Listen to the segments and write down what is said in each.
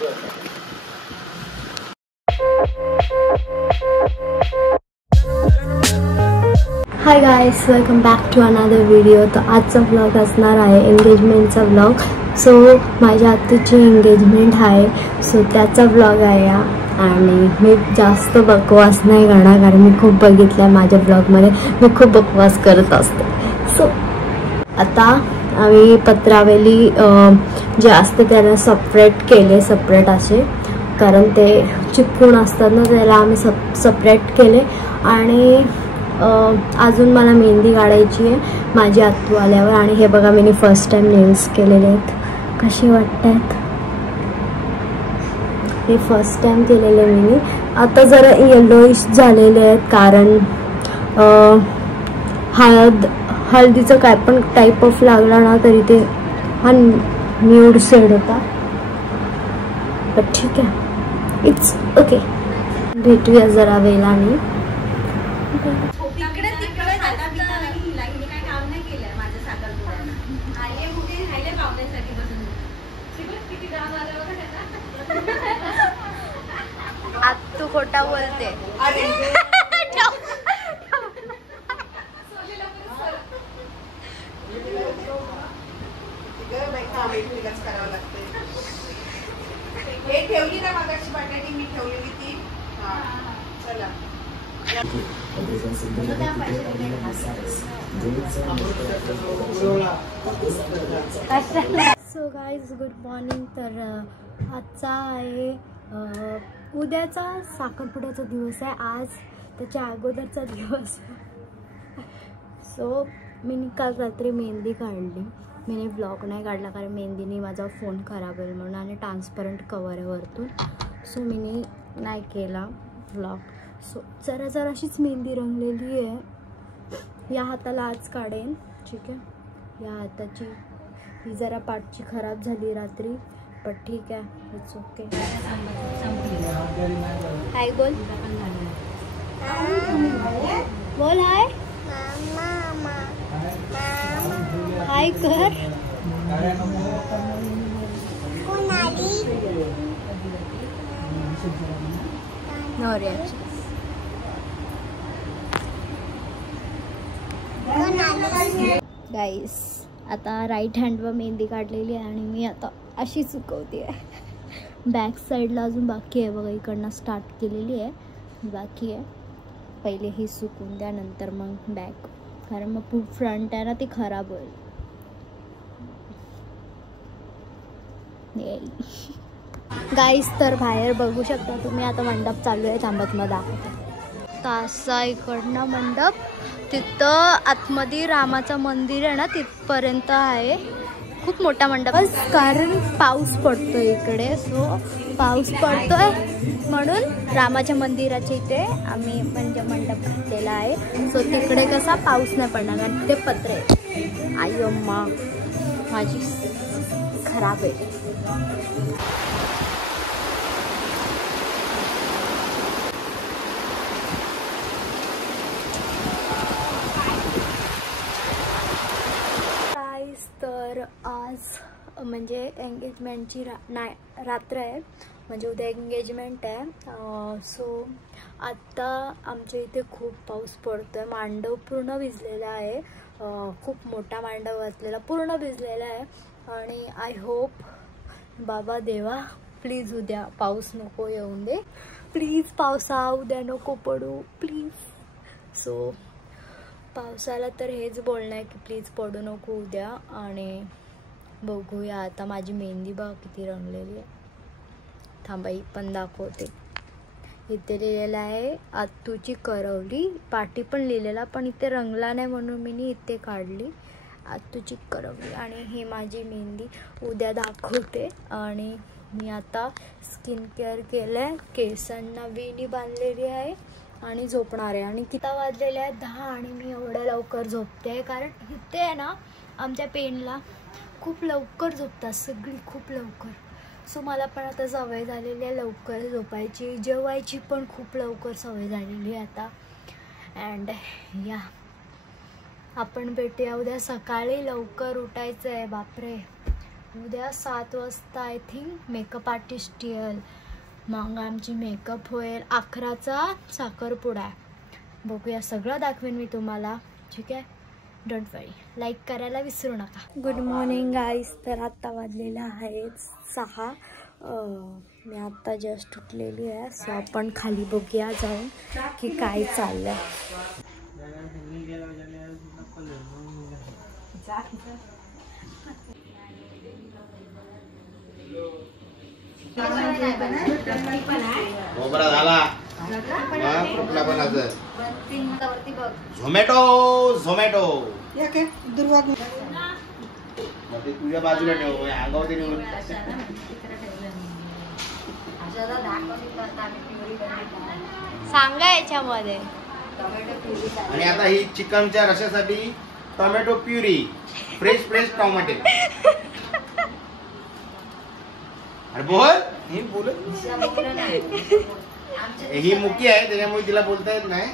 High guys, welcome back to another video. तर आजचा vlog असणार आहे एंगेजमेंटचा व्लॉग. सो माझ्या आत्याची एंगेजमेंट आहे, सो त्याचा व्लॉग आहे हा. आणि मी जास्त बकवास नाही करणार कारण मी खूप बघितलं आहे माझ्या व्लॉगमध्ये, मी खूप बकवास करत असते. सो आता आम्ही पत्रावली जे असते त्याला सेपरेट असे, कारण ते चिपकून असतात ना, त्याला आम्ही सेपरेट केले. आणि अजून मला मेहंदी काढायची आहे माझी आत्तू आल्यावर. आणि हे बघा, मी फर्स्ट टाइम नेल्स केलेले आहेत. कसे वाटत आहेत? हे फर्स्ट टाइम केलेले मी. आता जरा येलोइश झालेले आहेत कारण हळदीचं काय पण टाईप ऑफ लागला ना तरी ते हा न्यूड शेड होता. पण ठीक आहे, इट्स ओके. भेटूया जरा वेळाने. तू खोटा बोलते. ठेवली ना मागाची बटाटी मी ठेवलेली ती. चला सो गाईज, गुड मॉर्निंग. तर आजचा आहे उद्याचा साखरपुड्याचा दिवस आहे. आज त्याच्या अगोदरचा दिवस. सो मी काल रात्री मेहंदी काढली. मी व्लॉग नाही काढला कारण मेहंदीने माझा फोन खराब होईल म्हणून, आणि ट्रान्सपरंट कवर आहे वरतून. सो मी नाही केला व्लॉग. सो जराशीच मेहंदी रंगलेली आहे. या हाताला आज काढेन, ठीक आहे. या हाताची ही जरा पाठची खराब झाली रात्री, पण ठीक आहे, इट्स ओके. हाय बोल, बोल हाय. हाय कर. नवऱ्याची गाईस. आता राईट हँडवर मेहंदी काढलेली आहे आणि मी आता अशी चुकवते आहे. बॅक साईडला अजून बाकी आहे बघा, इकडनं स्टार्ट केलेली आहे, बाकी आहे. पहिले ही सुकून द्या, नंतर मग बॅक, कारण मग फ्रंट आहे ना ती खराब होईल. गाईस, तर बाहेर बघू शकता तुम्ही, आता मंडप चालू आहे. थांबत मग दाखवते. तासा इकडनं मंडप, तिथं आतमध्ये रामाचं मंदिर आहे ना तिथपर्यंत आहे. खूप मोठा मंडप, कारण पाऊस पडतोय इकडे. सो पाऊस पडतोय म्हणून रामाच्या मंदिराच्या इथे आम्ही म्हणजे मंडप घातलेला आहे. सो तिकडे कसा पाऊस नाही पडणार कारण ते पत्रे आहे. आई अम्मा माझी खराब आहे. तर आज म्हणजे एंगेजमेंटची रात्र आहे, म्हणजे उद्या एंगेजमेंट आहे. सो आत्ता आमच्या इथे खूप पाऊस पडतो आहे. मांडव पूर्ण भिजलेला आहे. खूप मोठा मांडव असलेला पूर्ण भिजलेला आहे. आणि आय होप बाबा देवा प्लीज उद्या पाऊस नको येऊन दे. प्लीज पावसा उद्या नको पडू प्लीज. सो पावसाला तर हेच बोलणं आहे की प्लीज पडू नको उद्या. आणि बघूया आता. माझी मेहंदी बघा किती रंगलेली आहे. थांबाई पण दाखवते. इथे लिहिलेलं आहे आत्तूची करवली. पाठी पण लिहिलेला, पण इथे रंगला नाही म्हणून मी इथे काढली आत्तूची करवली. आणि ही माझी मेहंदी उद्या दाखवते. आणि मी आता स्किन केअर केलं आहे, केसांना वेणी बांधलेली आहे आणि झोपणार आहे. आणि किती वाजलेले आहेत 10 आणि मी एवढ्या लवकर झोपते आहे कारण इथे आहे ना आमच्या पेनला खूप लवकर झोपतात सगळी, खूप लवकर. सो मला पण आता सवय झालेली आहे लवकर झोपायची. जेवायची पण खूप लवकर सवय झालेली आहे आता. अँड या आपण भेटूया उद्या सकाळी. लवकर उठायचं आहे बापरे. उद्या 7 वाजता आय थिंक मेकअप आर्टिस्ट येईल. मग आमची मेकअप होईल. 11चा साखरपुडा आहे. बघूया, सगळं दाखवेन मी तुम्हाला. ठीक आहे, डोंट वरी. लाईक करायला विसरू नका. Good morning guys. तर आत्ता वाजलेला आहे 6. मी आत्ता जस्ट उठलेली आहे. सो आपण खाली बघूया जाऊन की काय चाललंय. झोमॅटो तुझ्या बाजूला ठेव. सांगा याच्यामध्ये. आणि आता ही चिकनच्या रशासाठी टोमॅटो प्युरी, फ्रेश टोमॅटो. अरे बोल. ही मुकी आहे त्याच्यामुळे तिला बोलता येत नाही.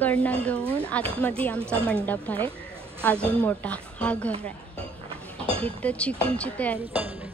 कडनं घेऊन आतमध्ये आमचा मंडप आहे अजून मोठा. हा घर आहे. इथं चिकनची तयारी चालू आहे.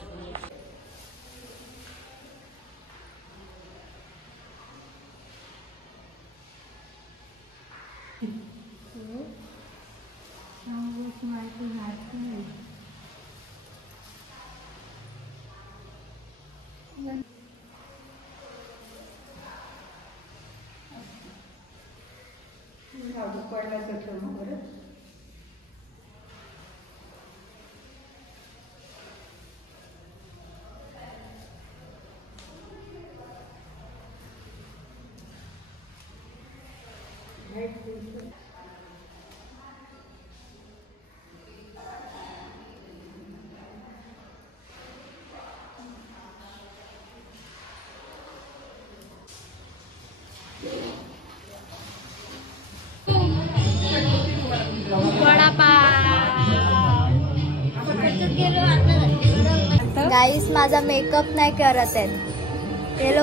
गाईस, माझा मेकअप नाही करत आहेत हे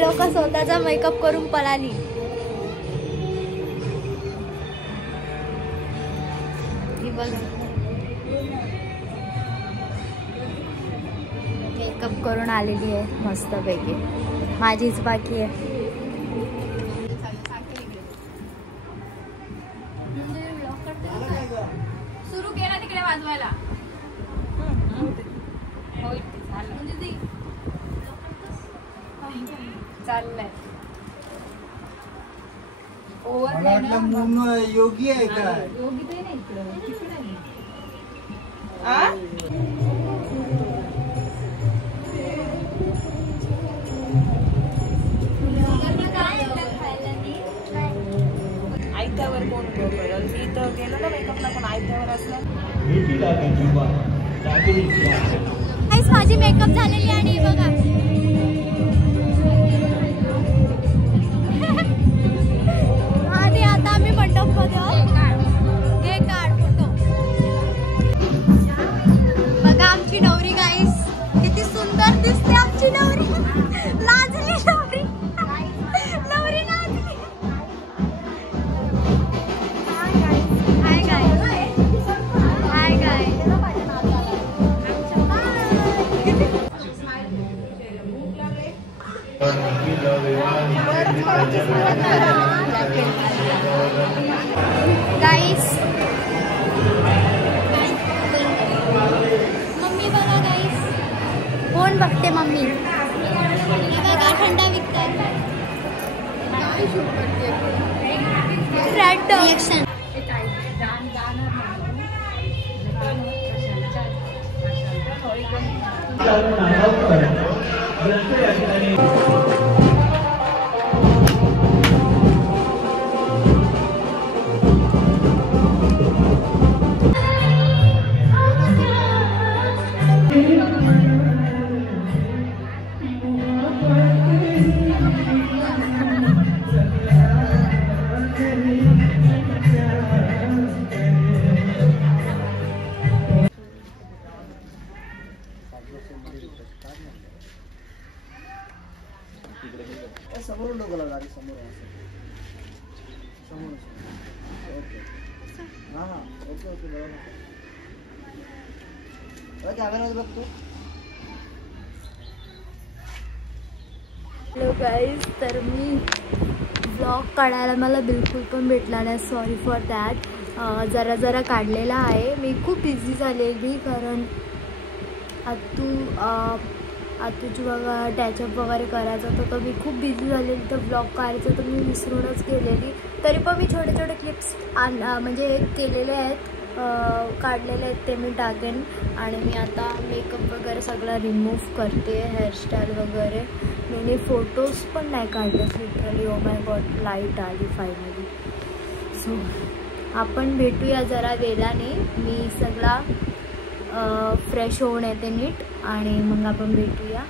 लोक स्वतःचा मेकअप करून पळाली. मेकअप करून आलेली आहे मस्तपैकी. माझीच बाकी आहे. सुरू केला तिकडे वाजवायला. चाललंय. योगी आहे का? योगी ते नाही आयत्यावर कोण करेल? मी तर गेलो ना मेकअपला, पण आयत्यावर असलं. माझी मेकअप झालेली आणि बघा आधी आता आम्ही मंडप मध्ये हे काढ फोटो. बघा आमची नवरी गाईस, किती सुंदर दिसते आमची नवरी. लाजली नवरी. नवरी लाजली. Hi guys. Hi guys. गाईस, मम्मी बघा गाईस. कोण बघते मम्मी? बघा थंडा विकतात. Front reaction. समोर लोकला गाडी समोर समोर. ओके. हां ओके बरोबर. हॅलो गाईज, तर मी व्लॉग काढायला मला बिलकुल पण भेटला नाही, सॉरी फॉर दॅट. जरा काढलेला आहे. मी खूप बिझी झालेली कारण आतूची बघा टॅचअप वगैरे करायचं होतं, तर मी खूप बिझी झालेली. तर व्लॉग काढायचं तर मी विसरूनच गेलेली. तरी पण मी छोटे क्लिप्स म्हणजे केलेले आहेत, काढलेले आहेत, ते मी टाकेन. आणि मी आता मेकअप वगैरे सगळं रिमूव्ह करते, हेअरस्टाईल वगैरे. मी फोटोज पण नाही काढले literally. Oh my God, light आली फायनली. सो आपण भेटूया जरा वेळाने. मी सगळा फ्रेश होऊन येते नीट आणि मग आपण भेटूया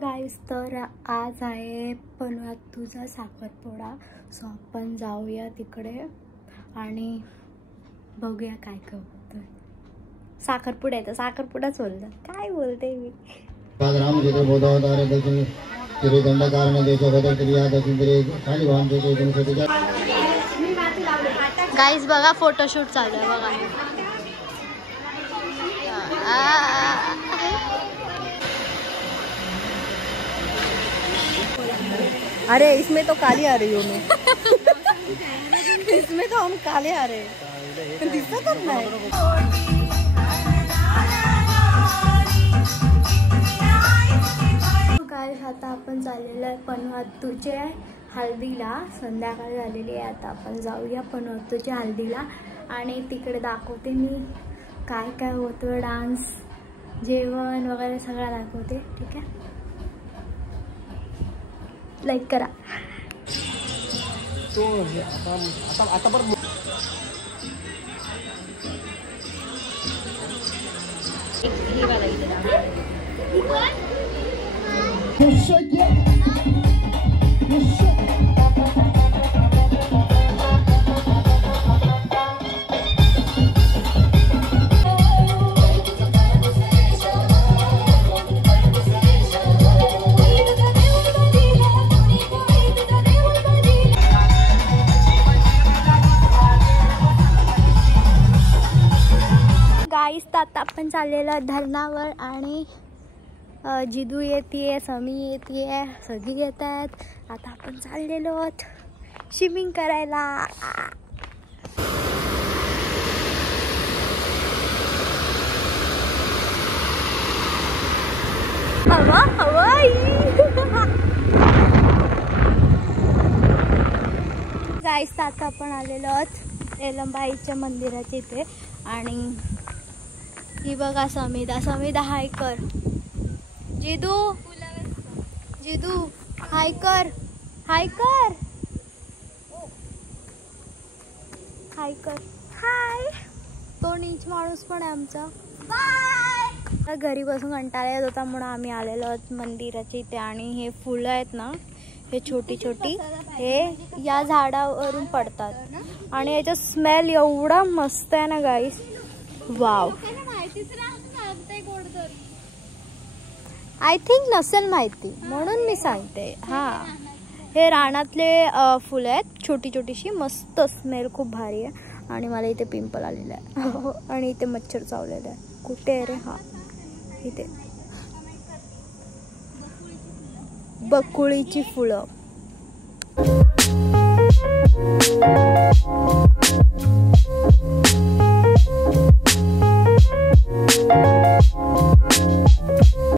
गाईस. तर आज आहे पनवातूचा साखरपुडा. सो आपण जाऊया तिकडे आणि बघूया काय होतं. साखरपुडा आहे तर साखरपुडाच बोलतात, काय बोलते मी. गाईस बघा फोटोशूट चालू आहे बघा. अरे इसमें तो काली आ रही हूँ मैं. इसमें तो हम काले आ रहे हैं, दिसतच नाही. गाईस आता आपण चाललेलो आहे पनवातूच्या हळदीला. संध्याकाळ झालेली आहे. आता आपण जाऊया पनवातूच्या हळदीला आणि तिकडे दाखवते मी काय होतं, डान्स, जेवण वगैरे सगळं दाखवते. ठीक आहे, लाईक करा. आता परत आता आपण चाललेलो धरणावर आणि जिदू येते, समी येते, सगळी येत आहेत. आता आपण चाललेलो आहोत स्विमिंग करायला. हवाई गाईस. आता आपण आलेलो आहोत एलंबाईच्या मंदिराच्या इथे आणि ही बघा समिधा हाय कर. जिदू हाय कर. हाय तो नीच माणूस पण आहे आमचा. बाय. घरी बसून कंटाळा येत होता म्हणून आम्ही आलेलो आहोत मंदिराच्या इथे. आणि हे फुलं आहेत ना, हे छोटी हे या झाडावरून पडतात आणि याचा स्मेल एवढा मस्त आहे ना गाईस. वाव. आय थिंक नसेल माहिती म्हणून मी सांगते. हां, हे रानातले फुलं आहेत, छोटीशी, मस्त स्मेल खूप भारी आहे. आणि मला इथे पिंपल आलेला आहे आणि इथे मच्छर चावलेला आहे. कुठे आहे रे? हां, इथे बकुळीची फुलं.